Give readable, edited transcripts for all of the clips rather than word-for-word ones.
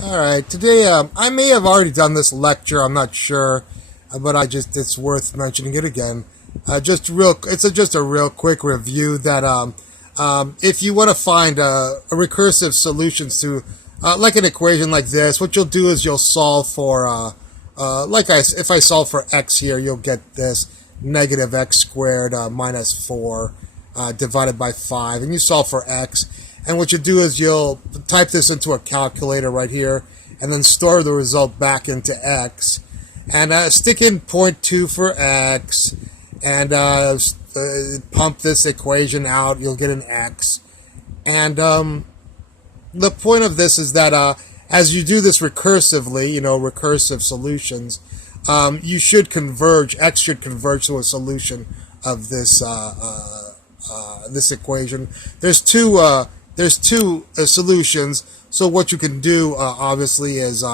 Alright, today I may have already done this lecture, I'm not sure, but it's worth mentioning it again. Just a real quick review that if you want to find a recursive solutions to like an equation like this, what you'll do is you'll solve for if I solve for x here, you'll get this negative x squared minus 4 divided by 5, and you solve for x. And what you do is you'll type this into a calculator right here, and then store the result back into x, and stick in 0.2 for x, and pump this equation out. You'll get an x. And the point of this is that as you do this recursively, recursive solutions, you should converge. X should converge to a solution of this this equation. There's two solutions. So what you can do, obviously, is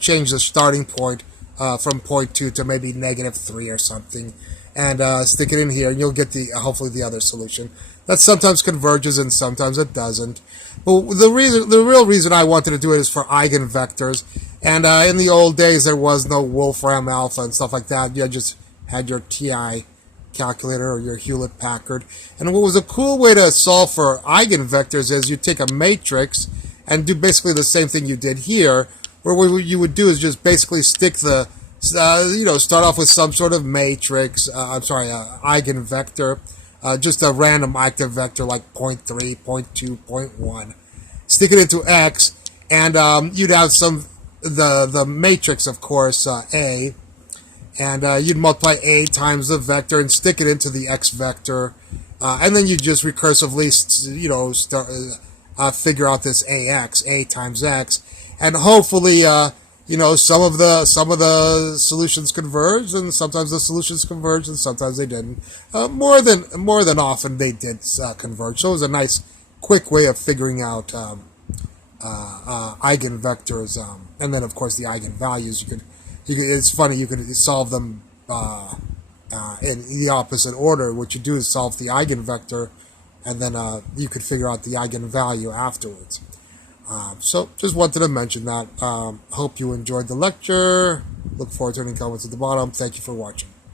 change the starting point from 0.2 to maybe -3 or something, and stick it in here, and you'll get hopefully the other solution. That sometimes converges and sometimes it doesn't. But the real reason I wanted to do it is for eigenvectors. And in the old days, there was no Wolfram Alpha and stuff like that. You just had your TI calculator or your Hewlett-Packard. And what was a cool way to solve for eigenvectors is you take a matrix and do basically the same thing you did here, where what you would do is just basically stick the, start off with some sort of matrix, eigenvector, just a random eigenvector like 0.3, 0.2, 0.1. Stick it into x, and you'd have the matrix, of course, A, and you'd multiply A times the vector and stick it into the x vector, and then you just recursively, figure out this AX, A times X, and hopefully, some of the solutions converge, and sometimes the solutions converge, and sometimes they didn't. More than often they did converge. So it was a nice, quick way of figuring out eigenvectors, and then of course the eigenvalues. It's funny, you could solve them in the opposite order. What you do is solve the eigenvector, and then you could figure out the eigenvalue afterwards. So just wanted to mention that. Hope you enjoyed the lecture. Look forward to any comments at the bottom. Thank you for watching.